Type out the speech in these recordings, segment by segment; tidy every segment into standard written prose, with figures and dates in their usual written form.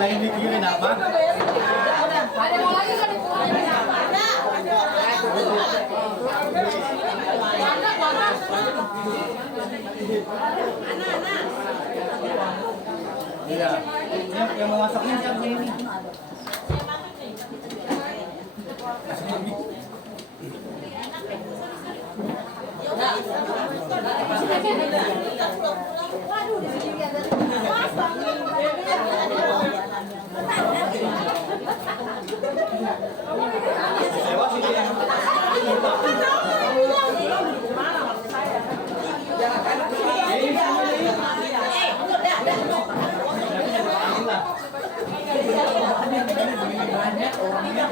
Lagi mikirin apa? Ada yang lagi kan? Iya. Yang mau masaknya siapa ini? Waduh, di sini ada. Sewa sih dia.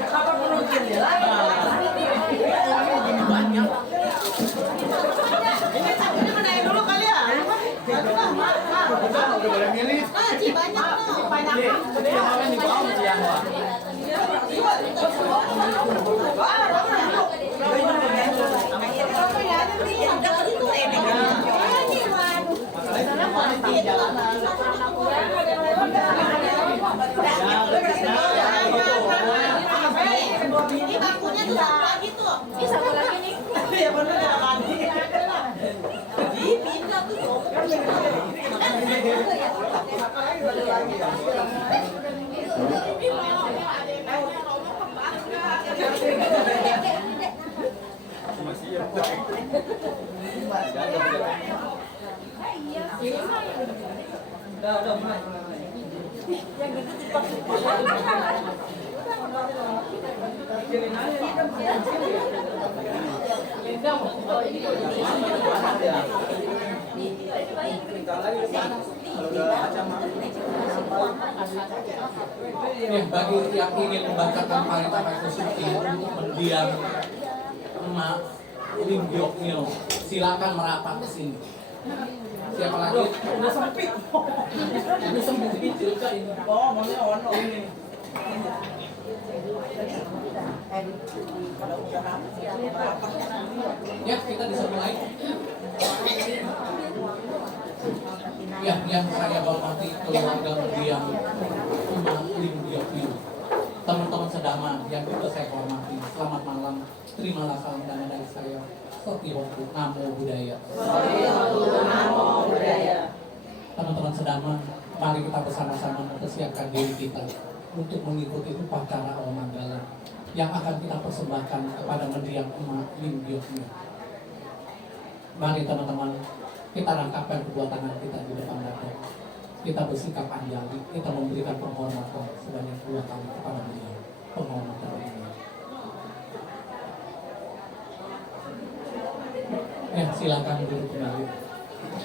Apa perlu banyak. Ini sabunnya menaik dulu kali ya. Udah boleh milih. Banyak tuh. Banyak. Jadi yang mana nih bawah yang wah. Ini bangkunya tuh satu lagi tuh. Ini satu lagi nih. Ya benar ya lagi. Ih, pindah tuh. Udah mulai. Yang gitu bagi yang ingin membacakan parita Suzuki untuk mendiang emak Lim Gyok Mil, silakan merapat ke sini. Siapa lagi? udah sempit. Ini sempit juga ini. Oh, maunya ono ini. Ya, kita bisa mulai. Ya, yang saya hormati keluarga mendiang emak Lim Gyok Mil, teman-teman sedama yang juga saya hormati, selamat malam. Terimalah salam damai dari saya. Sotihoku Namo Buddhaya. Namo Buddhaya. Teman-teman sedama, mari kita bersama-sama mempersiapkan diri kita untuk mengikuti upacara Awal Manggala yang akan kita persembahkan kepada mendiang emak Lim Gyok Mil. Mari teman-teman, kita rangkapkan kedua tangan kita di depan dada. Kita bersikap anjali, kita memberikan penghormatan sebanyak 2 kali kepada beliau. Penghormatan ini. Ya, silakan duduk kembali.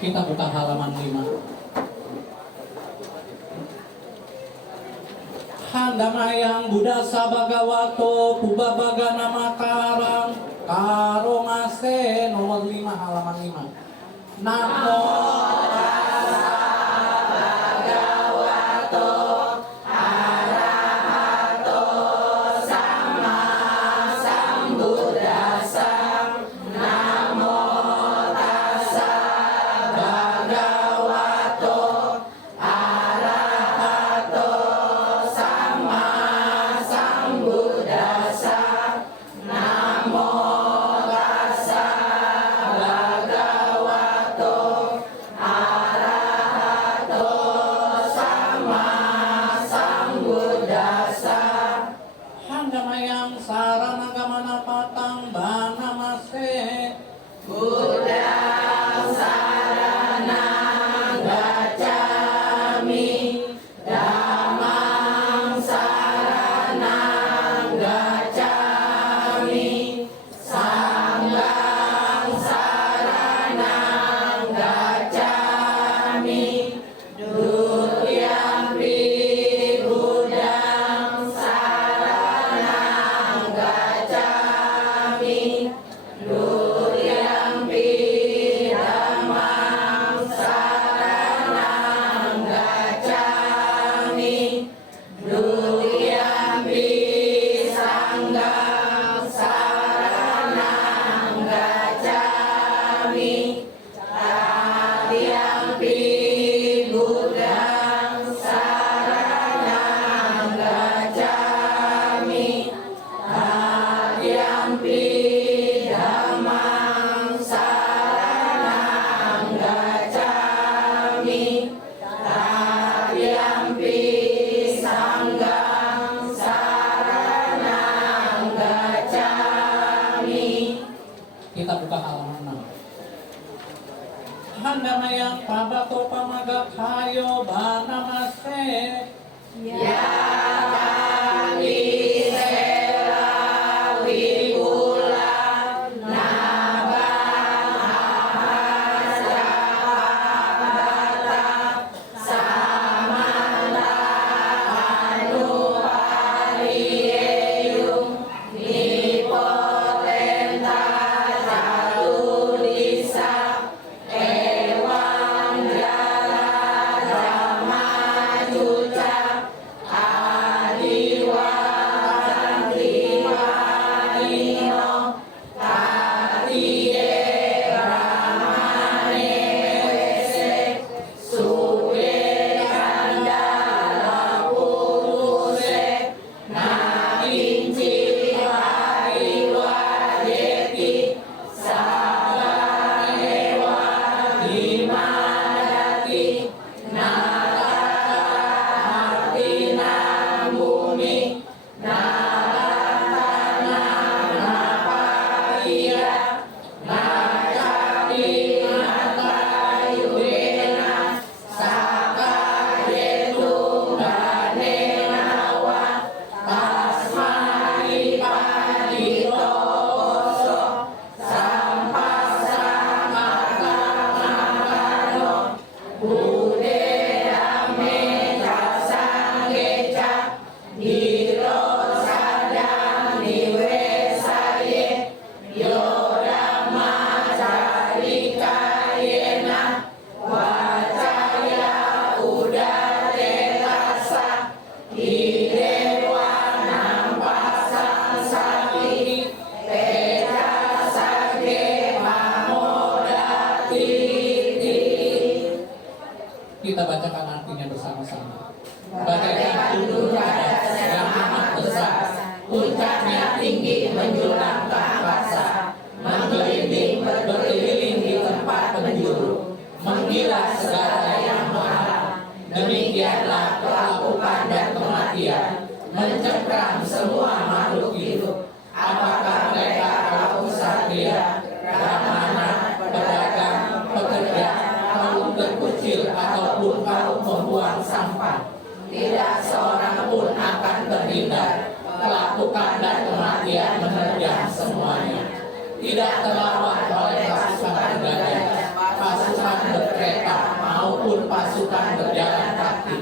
Kita buka halaman 5. Handamayang Buddhasa Bhagavato Pubabagana Makarang Karomase, nomor 5, halaman 5. Namo tassa bhagavato arahato sama sambuddhassa. Namo tassa bhagavato arahato sama sambuddhassa. Namo tassa bhagavato arahato sama sambuddhassa. Handamayang sarana gamana patang banamase. Buddha saranang gacchami, dhammang saranang gacchami, sanghang saranang halaman 6. Handamayang pabato pamagak hayo banamase. Ya kami selawi bulan nabang ahasa batap samana anu pariyeyung nipotenta jatuh disa ewang jala jama juca Kita bacakan artinya bersama-sama. Bagaikan gunung adas yang amat besar, puncaknya tinggi menjulang ke angkasa, berkeliling di tempat penjuru, menggilas segala yang mahal. Demikianlah kelakukan dan kematian, mencengkram semua makhluk hidup. Apakah mereka kaum satria, brahmana, pedagang, pekerja, kaum terkucil ataupun kaum membuang sampah, tidak seorang pun akan terhindar. Kelakukan dan kematian menerjang semuanya. Tidak terlawan oleh pasukan udara, pasukan berkereta maupun pasukan berjalan kaki.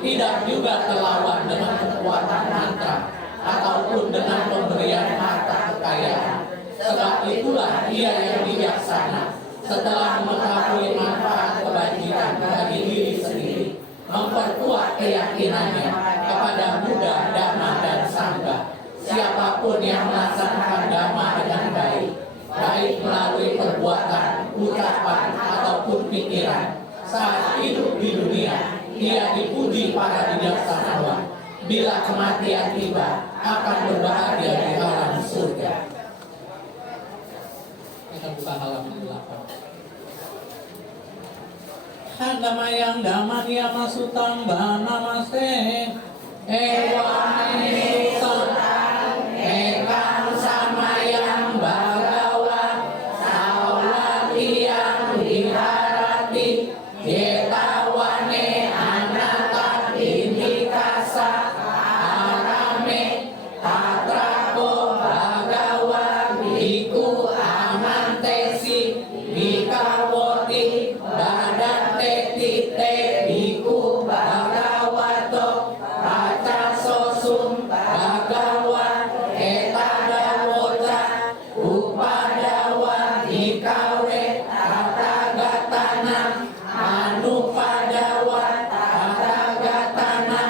Tidak juga terlawan dengan kekuatan mantra ataupun dengan pemberian harta kekayaan. Sebab itulah ia yang bijaksana, setelah mengetahui manfaat kebajikan bagi diri sendiri, memperkuat keyakinannya kepada Buddha, Dhamma, dan Sangha. Siapapun yang melaksanakan Dhamma dengan baik, baik melalui perbuatan, ucapan, ataupun pikiran, saat hidup di dunia, ia dipuji para bijaksanawan. Bila kematian tiba, akan berbahagia di alam surga. Kita buka halaman 8. Handamayang damania masutang banamase ewame sutang ekang samayang bagawa saulatiang viharati yetawane anata indikasa arame tatrako bagawa biku amantesi bikawoti badante tite biku bagawato paca sosum bagawa etadawoca upadawa ikawe tatagatana anupadawa tatagatana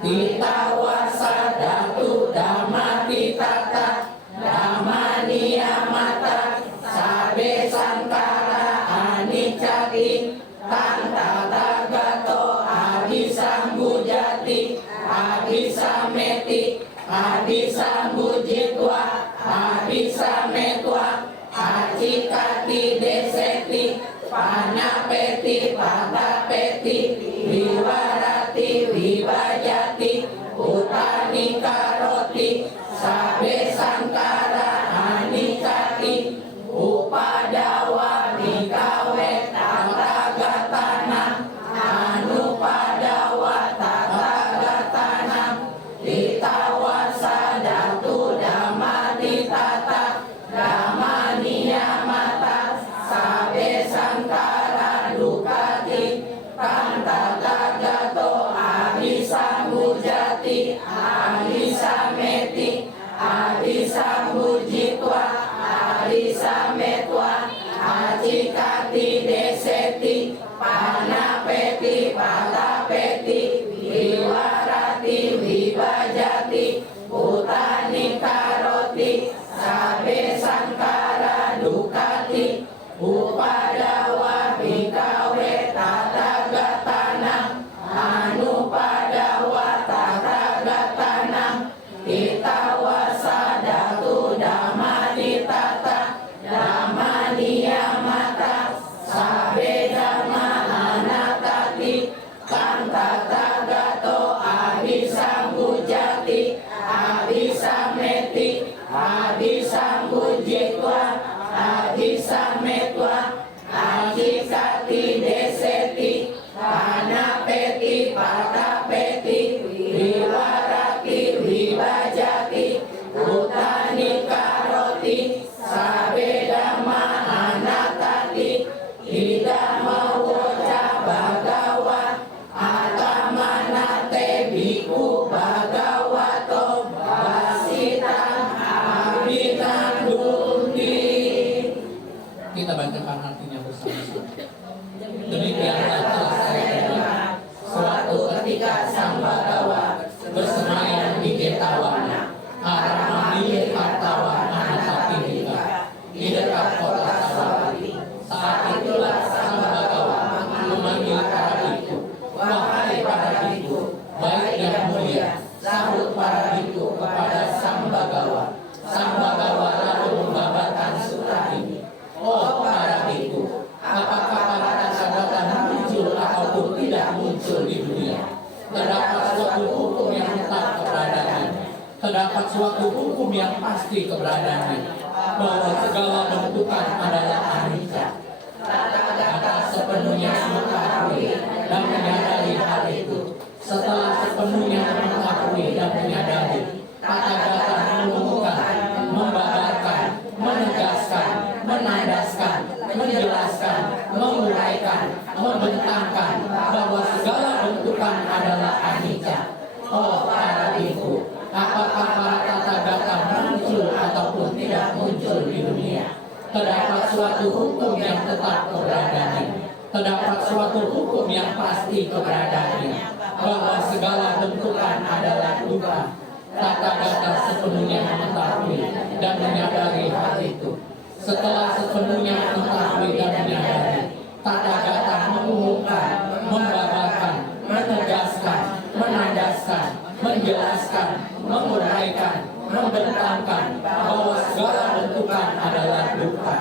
titawasa datu damati tata damaniamata sabe sangkara anicati tantadagato abisambujati abisameti abisambujitwa abisametwa acikati deseti panapeti patapeti viwarati vivajati utani karoti sabe sangkara anicati upada asikati deseti panapeti patapeti wiwarati wibajati utani karoti sabe sangkara dukati upadawa bikawe tatagatanang anu padawa tatagatanang itawa sadatu damani tata damania mata sabe dama anatati kang tatagato abisambujati abisameti abisambujitwa abisametwa akikati deseti panapeti patapeti wiwarati wibajati utani karoti sabedama anatati idama woca bagawa atamanate biku bagawato basitan abinandundi. Kita bacakan artinya bersama-sama. Demikianlah telah saya dengar suatu ketika sang Bagawa bersemayam di Getawana, arah memilih hartawan Anatapindika di dekat kota Sawati. Saat itulah sang Bagawa memanggil para biku. Wahai para biku, baik dan mulia, sahut para biku kepada sang Bagawa. Sang Bagawa lalu membabarkan surat ini. Oh para biku, apakah para tanda-tanda muncul ataupun tidak muncul di dunia? Terdapat suatu hukum yang tetap keberadaannya. Terdapat suatu hukum yang pasti keberadaannya, bahwa segala bentukan adalah anicca. Kata sepenuhnya mengetahui dan menyadari hal itu. Setelah sepenuhnya mengetahui dan menyadari, kata-kata menemukan, membabarkan, menegaskan, menandaskan, menjelaskan, menguraikan, membentangkan bahwa segala bentukan adalah anicca. Oh para biku, apakah para tata-gata muncul ataupun tidak muncul di dunia? Terdapat suatu hukum yang tetap keberadaannya. Terdapat suatu hukum yang pasti keberadaannya, bahwa segala bentukan adalah duka. Tata-gata sepenuhnya mengetahui dan menyadari hal itu. Setelah sepenuhnya mengetahui dan menyadari, tata-gata mengumumkan, membabarkan, menegaskan, menandaskan, menjelaskan, menguraikan, membentangkan bahwa segala bentukan adalah duka.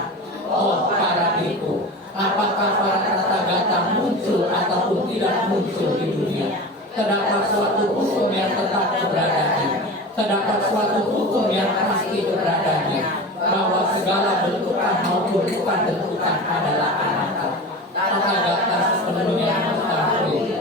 Oh para biku, apakah para tata-gata muncul ataupun tidak muncul di dunia? Terdapat suatu hukum yang tetap keberadaannya. Terdapat suatu hukum yang pasti keberadaannya, bahwa segala bentukan maupun bukan bentukan adalah anatta. Tata-gata sepenuhnya mengetahui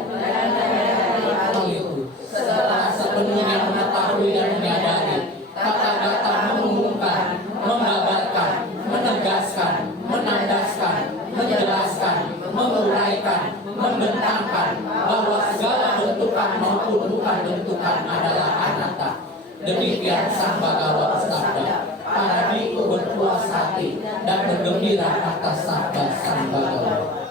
hal itu. Setelah sepenuhnya mengetahui dan menyadari, tata-gata mengumumkan, membabarkan, menegaskan, menandaskan, menjelaskan, menguraikan, membentangkan bahwa segala bentukan maupun bukan bentukan adalah anatta. Demikian sang Bagawa bersabda, para biku berpuas hati dan bergembira atas sabda sang Bagawa.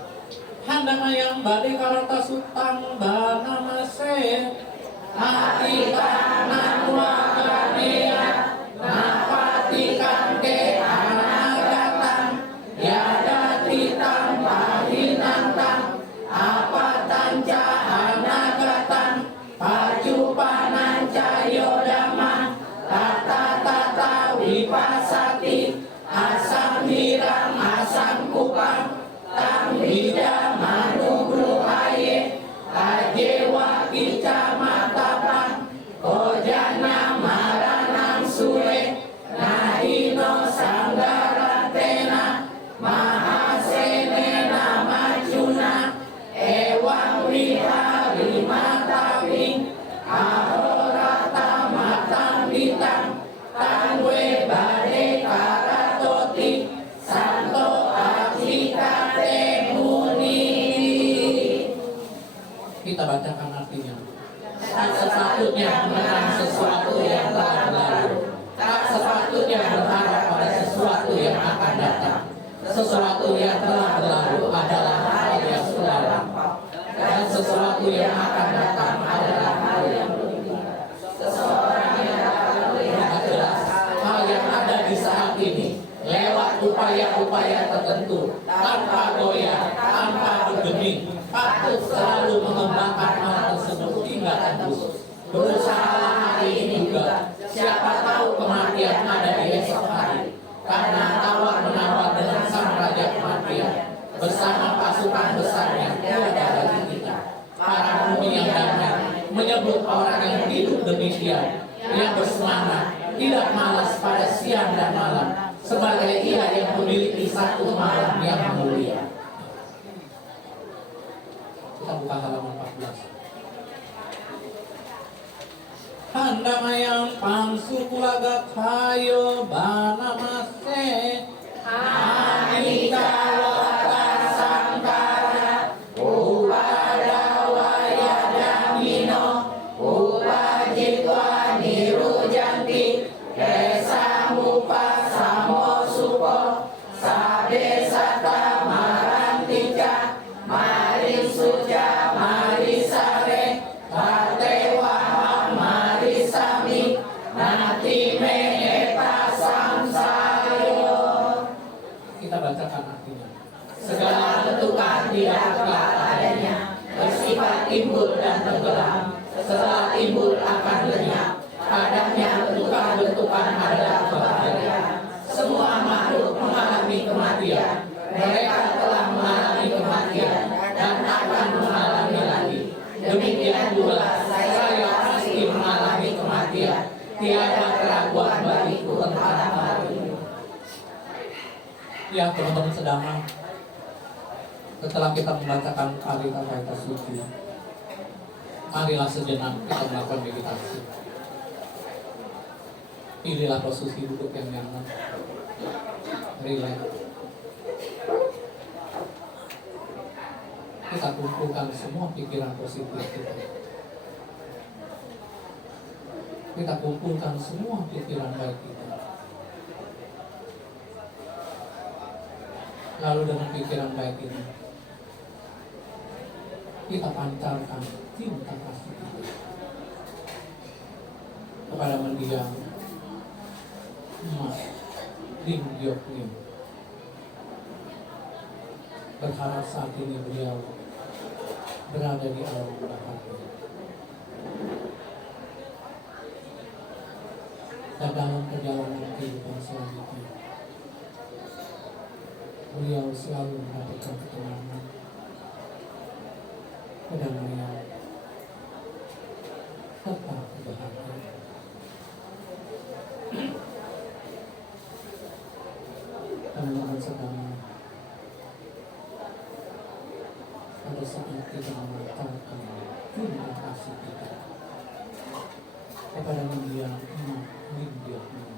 Handana yang badi karata sutang bana mase atika nanwa kanea napatikan ke anagatan yada titang pahinantang apatanca anagatan pacupanan cayodama tata-tata wipasati asam hirang asam kupang tang bida manubru aye ajewa kicamatapan kojana maranang sure nahino sanggaratena mahasenena macuna ewang wihari matawing ahorata matang bitang tangwe bade karatoti santo akikate muni. Kita bacakan artinya. Tak sepatutnya menang sesuatu yang telah berlalu. Tak sepatutnya berharap pada sesuatu yang akan datang. Sesuatu yang telah berlalu adalah hal yang sudah lampau, dan sesuatu yang akan datang adalah hal yang belum tiba. Seseorang yang dapat melihat jelas hal yang ada di saat ini lewat upaya-upaya tertentu, tanpa goyah, tanpa bergeming, patut selalu mengembangkan hal tersebut hingga tembus. Berusahalah hari ini juga, siapa tahu kematian ada di esok hari. Karena tawar-menawar dengan sang raja kematian, bersama pasukan besarnya tiada bagi kita. Para bumi yang damai menyebut orang yang hidup demikian, yang bersemangat, tidak malas pada siang dan malam, sebagai ia yang memiliki satu malam yang mulia. Kita buka halaman 14. Pandamayang pangsukulaga kayo banamase Anikawata sangkara Upadawaya damino Upajitwa nirujanti Kesamupa samo supo Sabe sata marantika Marin suja marisare Katewa marisami Nati me eta samsayo. Kita bacakan artinya. Segala bentukan tidak adanya, bersifat timbul dan tenggelam. Setelah timbul akan lenyap. Padanya bentukan-bentukan adalah kebahagiaan. Semua makhluk mengalami kematian. Mereka telah mengalami kematian dan akan mengalami lagi. Demikian pula saya pasti mengalami kematian. Tiada keraguan bagiku tentang hal ini. Ya teman-teman sedang, setelah kita membacakan kata-kata suci, marilah sejenak kita melakukan meditasi. Pilihlah posisi duduk yang nyaman, rileks. Kita kumpulkan semua pikiran positif kita. Kita kumpulkan semua pikiran baik kita. Lalu dengan pikiran baik ini, kita pancarkan cinta kasih kita kepada mendiang Mas Lim Gyok Lim. Berharap saat ini beliau berada di alam bahagia. Dan dalam perjalanan kehidupan selanjutnya, beliau selalu mendapatkan ketenangan, kedamaian, serta kebahagiaan. Teman-teman sedang, pada saat kita mengantarkan cinta kasih kita kepada mendiang Emak Lim Gyok Lim,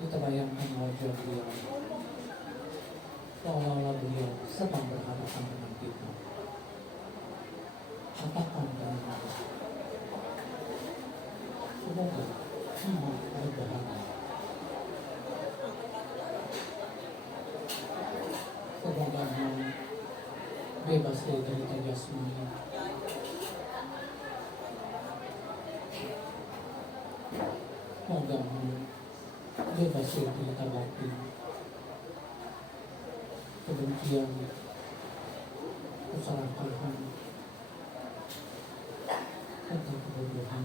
kita bayangkan wajah beliau seolah-olah beliau sedang berhadapan dengan kita. Katakan dengan kita, semoga Emak berbahagia. Semoga Emak bebas dari derita jasmani. Semoga Emak bebas dari derita batin, kebencian, kesalahpahaman, serta kebodohan.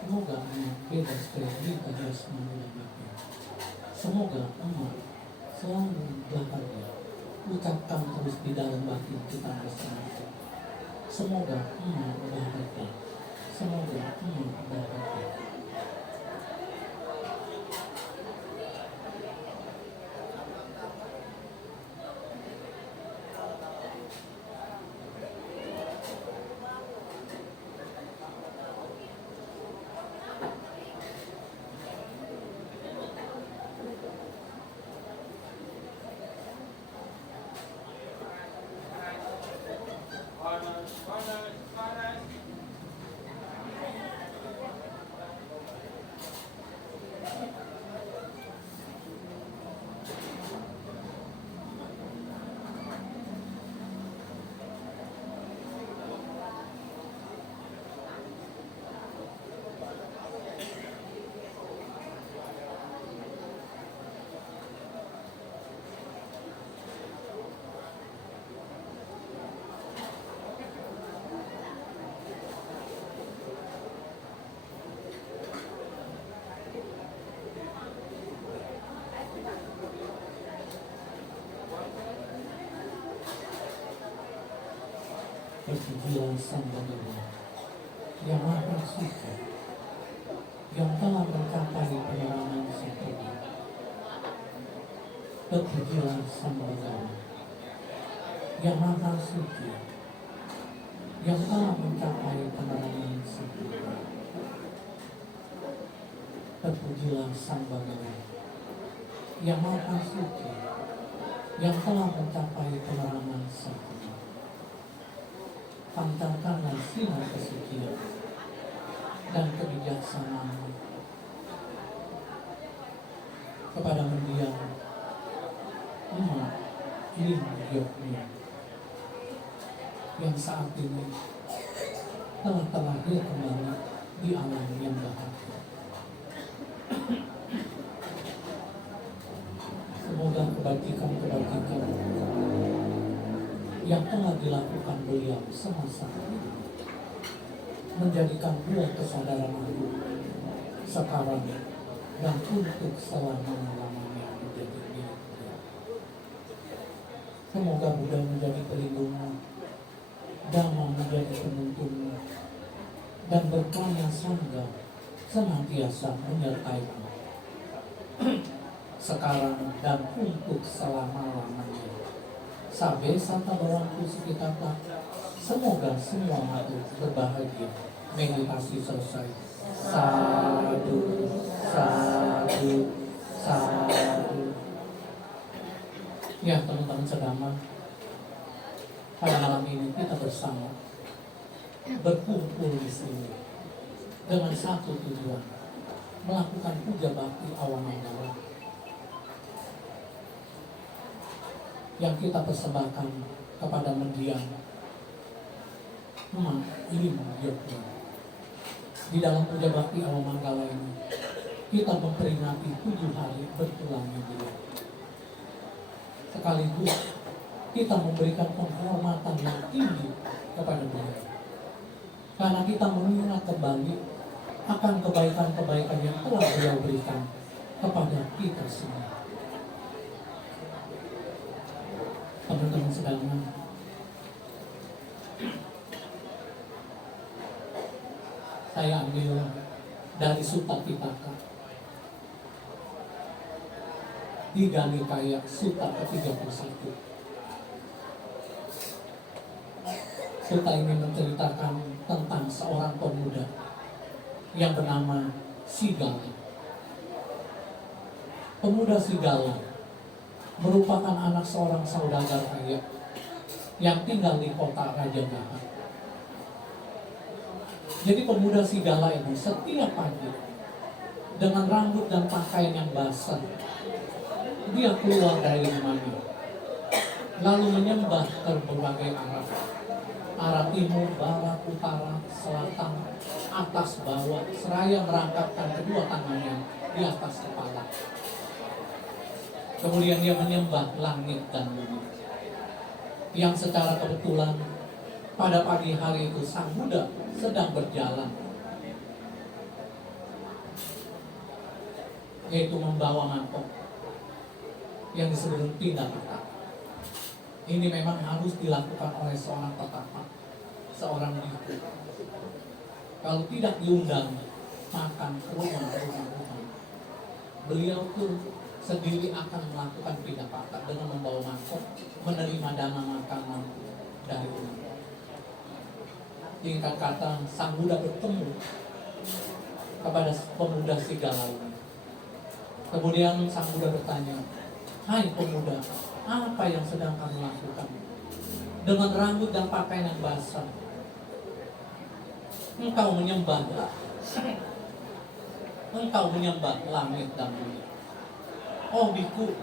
Semoga Emak bebas dari derita jasmani dan batin. Semoga Emak selalu bahagia. Ucapkan terus di dalam batin kita masing-masing. Semoga Emak bahagia. Semoga Emak bahagia. Berpujilah Sang Bagawan yang Maha Suci, yang telah mencapai penerangan sempurna. Berpujilah Sang Bagawan yang Maha Suci, yang telah mencapai penerangan sempurna. Berpujilah Sang Bagawan yang Maha Suci, yang telah mencapai penerangan sempurna. Pancarkanlah sinar kesucian dan kebijaksanaan kepada mendiang umat Lim-Gyoknya yang saat ini telah terlahir kembali di alam yang bahagia. Semoga kebajikan-kebajikan yang telah dilakukan beliau semasa hidup menjadikan buah kesadaran aku sekarang dan untuk selama-lamanya menjadi milik beliau. Semoga Buddha menjadi pelindungmu, Dhamma menjadi penuntunmu, dan berkahnya Sangha senantiasa menyertaimu sekarang dan untuk selama-lamanya. Sabe santa bawangku sekitarlah. Semoga semua makhluk berbahagia. Meditasi selesai. Sadu, sadu, sadu. Ya teman-teman sedama, pada malam ini kita bersama berkumpul di sini dengan satu tujuan, melakukan puja bakti awamangala yang kita persembahkan kepada mendiang umat Lim-Gyoknya. Di dalam puja bakti awamangala ini kita memperingati 7 hari berpulangnya beliau. Sekaligus kita memberikan penghormatan yang tinggi kepada beliau, karena kita mengingat kembali akan kebaikan-kebaikan yang telah beliau berikan kepada kita semua. Teman-teman sedang saya ambil dari Sutta Pitaka Tiga Nikaya Sutta ke-31. Sutta ini menceritakan tentang seorang pemuda yang bernama Sigala. Pemuda Sigala merupakan anak seorang saudagar kaya yang tinggal di kota Rajagaha. Jadi pemuda Sigala ini setiap pagi dengan rambut dan pakaian yang basah, dia keluar dari rumahnya lalu menyembah ke berbagai arah. Arah timur, barat, utara, selatan, atas, bawah, seraya merangkapkan kedua tangannya di atas kepala. Kemudian dia menyembah langit dan bumi. Yang secara kebetulan pada pagi hari itu Sang Buddha sedang berjalan, yaitu membawa mangkok yang disebut Pitaka. Ini memang harus dilakukan oleh seorang petapa, seorang biku. Kalau tidak diundang makan ke rumah, beliau pun sendiri akan melakukan Pitaka dengan membawa mangkok, menerima dana makanan dari umat. Singkat kata, Sang Buddha bertemu kepada pemuda Sigala ini. Kemudian Sang Buddha bertanya, "Hai pemuda, apa yang sedang kamu lakukan? Dengan rambut dan pakaian yang basah, engkau menyembah langit dan bumi." "Oh biku,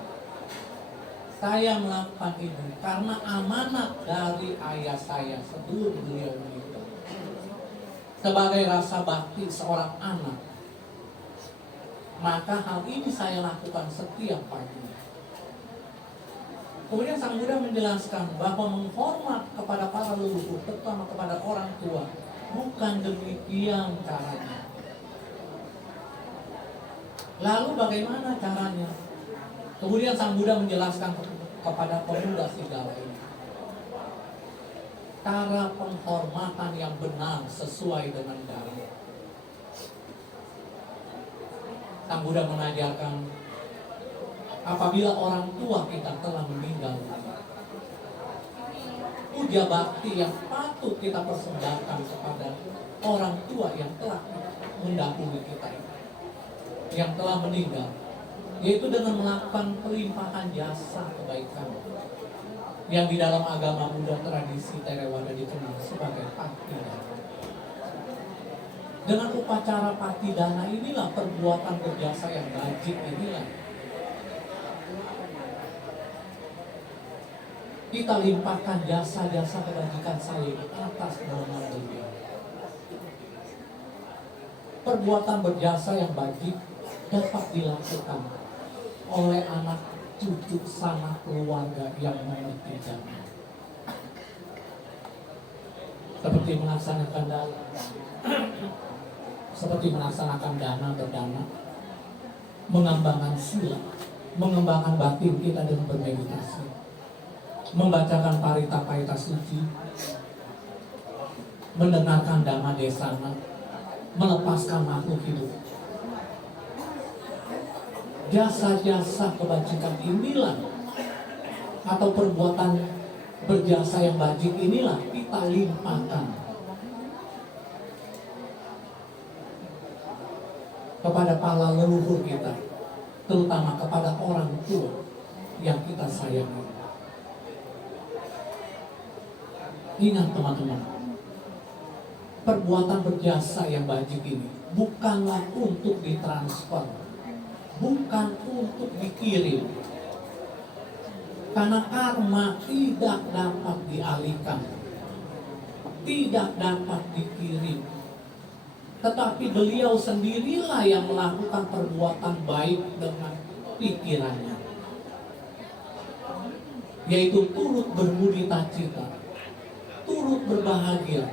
saya melakukan ini karena amanat dari ayah saya sebelum beliau meninggal. Sebagai rasa bakti seorang anak, maka hal ini saya lakukan setiap pagi." Kemudian Sang Buddha menjelaskan bahwa menghormat kepada para leluhur, terutama kepada orang tua, bukan demikian caranya. Lalu bagaimana caranya? Kemudian Sang Buddha menjelaskan kepada pemuda Sigala ini cara penghormatan yang benar sesuai dengan dharma. Sang Buddha mengajarkan, apabila orang tua kita telah meninggal, puja bakti yang patut kita persembahkan kepada orang tua yang telah mendahului kita, yang telah meninggal, yaitu dengan melakukan pelimpahan jasa kebaikan yang di dalam agama Buddha tradisi Theravada dikenal sebagai patidana. Dengan upacara patidana inilah perbuatan berjasa yang wajib inilah kita limpahkan jasa-jasa kebajikan saya di atas nama beliau. Perbuatan berjasa yang wajib dapat dilakukan oleh anak cucu sanak keluarga yang mengerti dhamma. Seperti melaksanakan dana berdana, mengembangkan sila, mengembangkan batin kita dengan bermeditasi, membacakan parita-parita suci, mendengarkan dhamma desana, melepaskan makhluk hidup. Jasa-jasa kebajikan inilah atau perbuatan berjasa yang bajik inilah kita limpahkan kepada para leluhur kita, terutama kepada orang tua yang kita sayangi. Ingat teman-teman, perbuatan berjasa yang bajik ini bukanlah untuk ditransfer, bukan untuk dikirim, karena karma tidak dapat dialihkan, tidak dapat dikirim. Tetapi beliau sendirilah yang melakukan perbuatan baik dengan pikirannya, yaitu turut bermudita cita, turut berbahagia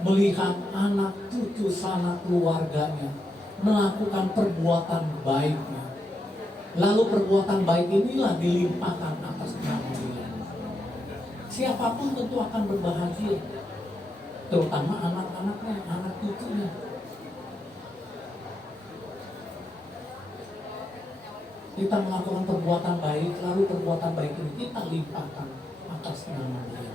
melihat anak cucu sanak keluarganya melakukan perbuatan baiknya. Lalu perbuatan baik inilah dilimpahkan atas nama dia. Siapapun tentu akan berbahagia, terutama anak-anaknya, anak cucunya. Kita melakukan perbuatan baik, lalu perbuatan baik ini kita limpahkan atas nama dia.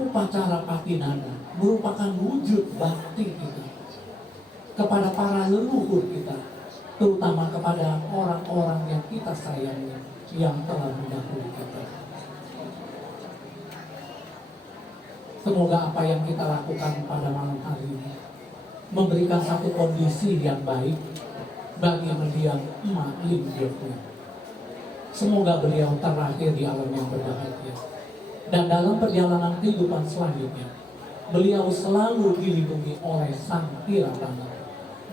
Upacara Patidana merupakan wujud bakti kita kepada para leluhur kita, terutama kepada orang-orang yang kita sayangi, yang telah mendahului kita. Semoga apa yang kita lakukan pada malam hari ini memberikan satu kondisi yang baik bagi mendiang Emak Lim Gyoknya. Semoga beliau terakhir di alam yang berbahagia, dan dalam perjalanan kehidupan selanjutnya beliau selalu dilindungi oleh Sang Tiratana,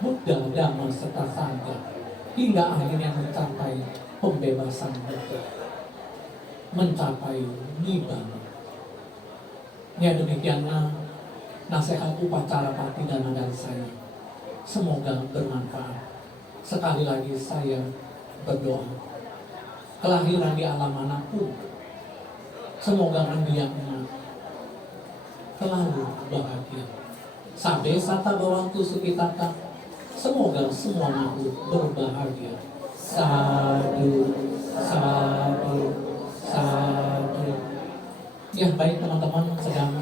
Buddha, Dhamma, serta Sangha, hingga akhirnya mencapai pembebasan Buddha, mencapai Nibbana. Ya, demikianlah nasihat upacara Patidana dari saya. Semoga bermanfaat. Sekali lagi saya berdoa, kelahiran di alam manapun, semoga mendiangnya selalu bahagia. Sabde sata bawantu sukitata, semoga semua makhluk berbahagia. Sadu, sadu, sadu. Ya, baik teman-teman, sedang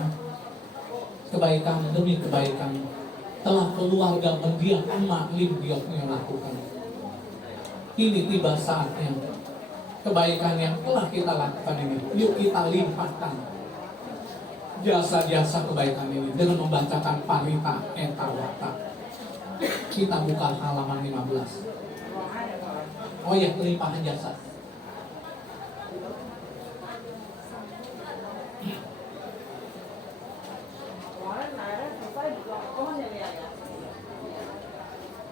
kebaikan demi kebaikan telah keluarga mendiang Emak Lim Gyoknya lakukan. Ini tiba saatnya kebaikan yang telah kita lakukan ini, yuk kita limpahkan jasa-jasa kebaikan ini dengan membacakan Parita Etawata. Kita buka halaman 15. Oh ya, limpahan jasa.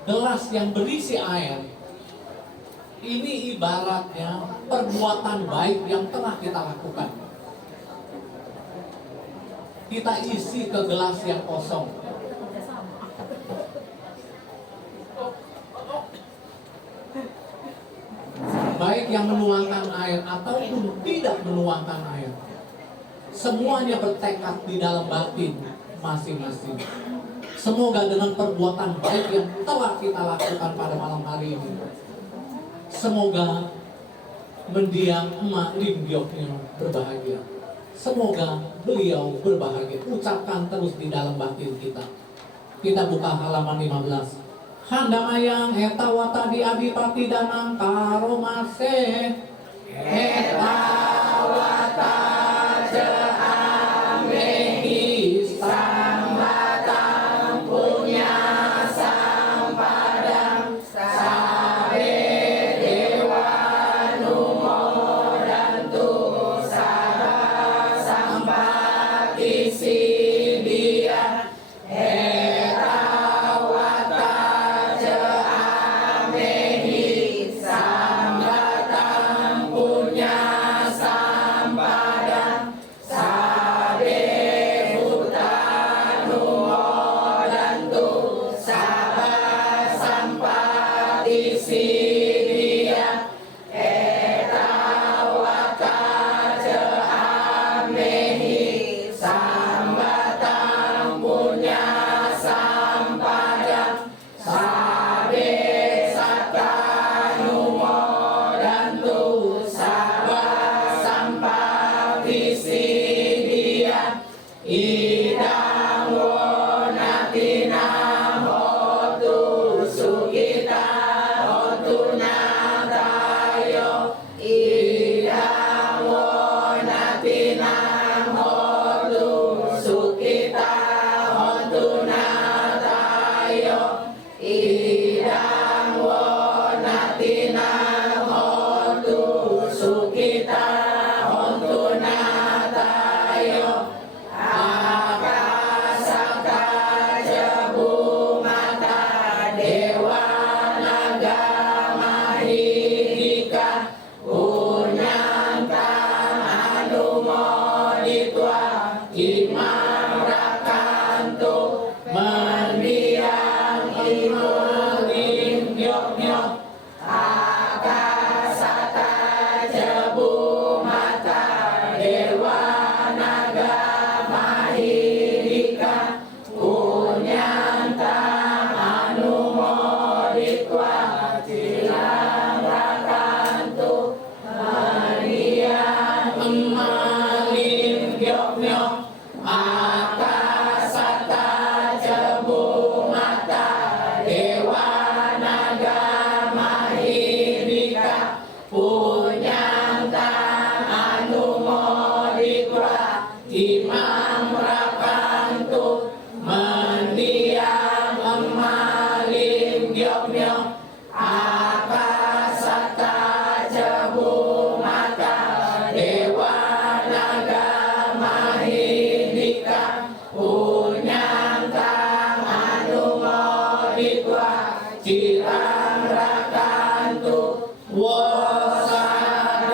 Gelas yang berisi air ini ibaratnya perbuatan baik yang telah kita lakukan. Kita isi ke gelas yang kosong. siap menuangkan air. Semuanya bertekad di dalam batin masing-masing. Semoga dengan perbuatan baik yang telah kita lakukan pada malam hari ini, semoga mendiang emak Lim Gioknya berbahagia. Semoga beliau berbahagia. Ucapkan terus di dalam batin kita. Kita buka halaman 15. Handamayang eta wata di adipati danang karomase eta wata jeamehi sambatang punya sampadang sabe dewa numo dan tu sabah sampati sidia eta wata jeamehi sambatang punya sampadang sabe hutan numo dan tu sabah sampati sidia eta wata jeamehi sambatang punya sampadang sabe satanumo dan tu sabah sampati sidia idang wonatina hotu sukita hotu natayo idang wonatina hotu sukita hotu natayo idang wonatina hotu sukita hotu natayo akasaka jebu mata dewa naga mahidika unyantang anumo ditwa imam rakantu mendiang imam limgyok akasata jebu mata dewa naga mahidika unyantang anumo ditwa tilang rakantu mendiang imam limgyok akasata jebu mata dewa naga mahidika punyantang anumo ditwa imam rakantu mendiang emalim gyoknyo akasata jebu mata dewa naga mahidika punyantang anumo ditwa cirang rakantu wasadan.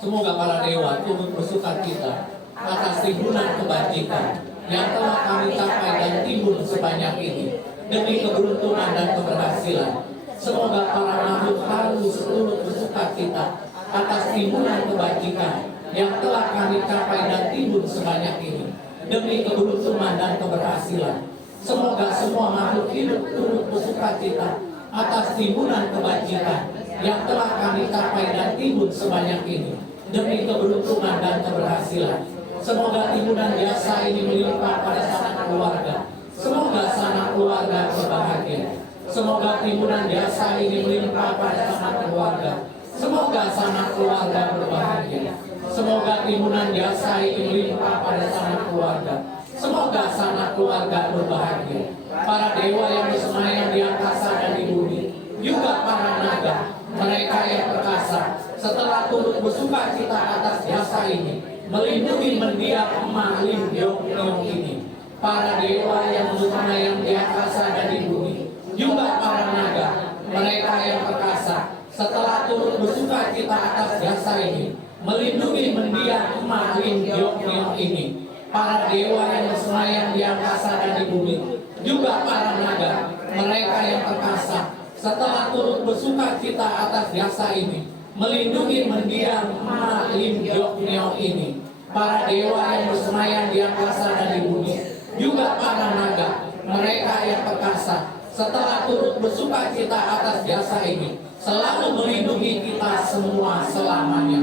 Semoga para dewa turut bersukacita atas timbunan kebajikan yang telah kami capai dan timbul sebanyak ini demi keberuntungan dan keberhasilan. Semoga para makhluk halus turut bersukacita atas timbunan kebajikan yang telah kami capai dan timbul sebanyak ini demi keberuntungan dan keberhasilan. Semoga semua makhluk hidup turut bersukacita atas timbunan kebajikan yang telah kami capai dan timbul sebanyak ini demi keberuntungan dan keberhasilan. Semoga timbunan jasa ini melimpah pada sanak keluarga. Semoga sanak keluarga berbahagia. Semoga timbunan jasa ini melimpah pada sanak keluarga. Semoga sanak keluarga berbahagia. Semoga timbunan jasa ini melimpah pada sanak keluarga. Semoga sanak keluarga berbahagia. Para dewa yang bersemayam di angkasa dan di bumi, juga para naga, mereka yang perkasa, setelah turut bersukacita atas jasa ini, melindungi mendiang emak Limgyok ini. Para dewa yang bersemayam di angkasa dan di bumi, juga para naga, mereka yang perkasa, setelah turut bersukacita atas jasa ini, melindungi mendiang emak Limgyok ini. Para dewa yang bersemayam di angkasa dan di bumi, juga para naga, mereka yang perkasa, setelah turut bersuka cita atas jasa ini, melindungi mendiang Mak Lim Giok Nio ini, para dewa yang bersemayam di angkasa dan di bumi, juga para naga, mereka yang perkasa, setelah turut bersuka cita atas jasa ini, selalu melindungi kita semua selamanya.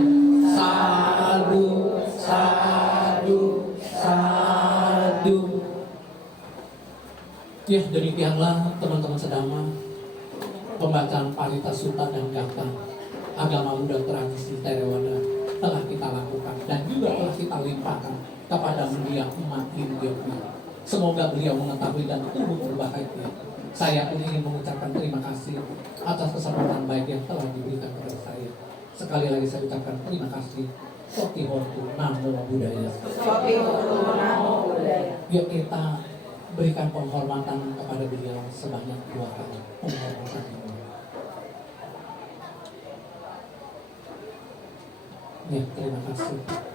Sadu, sadu, sadu. Ya, demikianlah teman-teman sedama pembacaan Parita Sutta dan Gatha agama Buddha tradisi Theravada telah kita lakukan dan juga telah kita limpahkan kepada mendiang Mak Lim Giok Nio. Semoga beliau mengetahui dan turut berbahagia. Saya pun ingin mengucapkan terima kasih atas kesempatan baik yang telah diberikan kepada saya. Sekali lagi saya ucapkan terima kasih. Soti Hotu Namo Buddhaya. Yuk kita berikan penghormatan kepada beliau sebanyak 2 kali. Penghormatan ini. Ya, terima kasih.